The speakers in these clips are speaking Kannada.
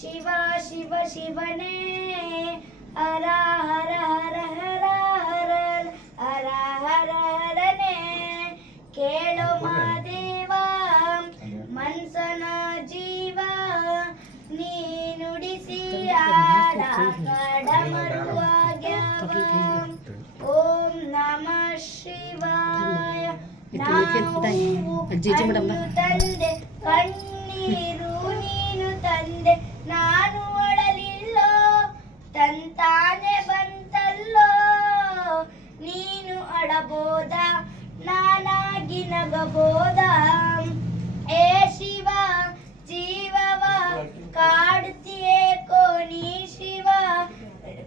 ಶಿವ ಶಿವ ಶಿವನೇ ಹರ ಹರ ಹರ ಹರ ಹರ ಹರ ಹರ ಹರನೇ ಕೇಳೋ ಮಾದೇವ ಮನ್ಸನ ಜೀವ ನೀ ನುಡಿಸಿ ಆಡ ಕಡಮರುವಾಗ್ಯವ ಓಂ ನಮಃ ಶಿವಾಯ ನಾವು ತಂದೆ ಕಣ್ಣೀರು ನೀನು ತಂದೆ ನಾನು ಅಳಲಿಲ್ಲೋ ತಂತಾನೆ ಬಂತಲ್ಲೋ ನೀನು ಅಳಬೋದ ನಾನಾಗಿ ನಗಬೋದ ಏ ಶಿವ ಜೀವವ ಕಾಡುತ್ತೀಯೇಕೋ ನೀ ಶಿವ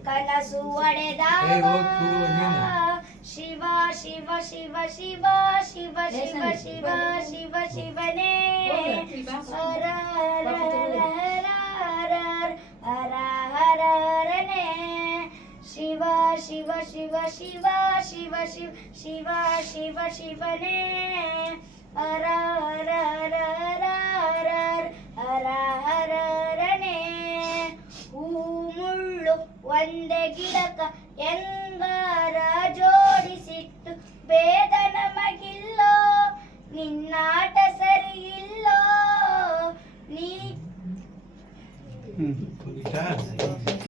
ಕನಸು ಒಡೆದವ ಶಿವ ಶಿವ ಶಿವ ಶಿವ ಶಿವ ಶಿವ ಶಿವ ಶಿವ ಶಿವನೇ ಹರ ಹರ ಹರ ಹರ ಹರ ಹರ ಹರನೇ ಶಿವ ಶಿವ ಶಿವ ಶಿವ ಶಿವ ಶಿವ ಶಿವ ಶಿವ ಶಿವನೇ ಹರ ಹರ ಹರ ಹರ ಹರ ಹರ ಹರ ಹರನೇ ಹೂ ಮುಳ್ಳು ಒಂದೇ ಗಿಡಕ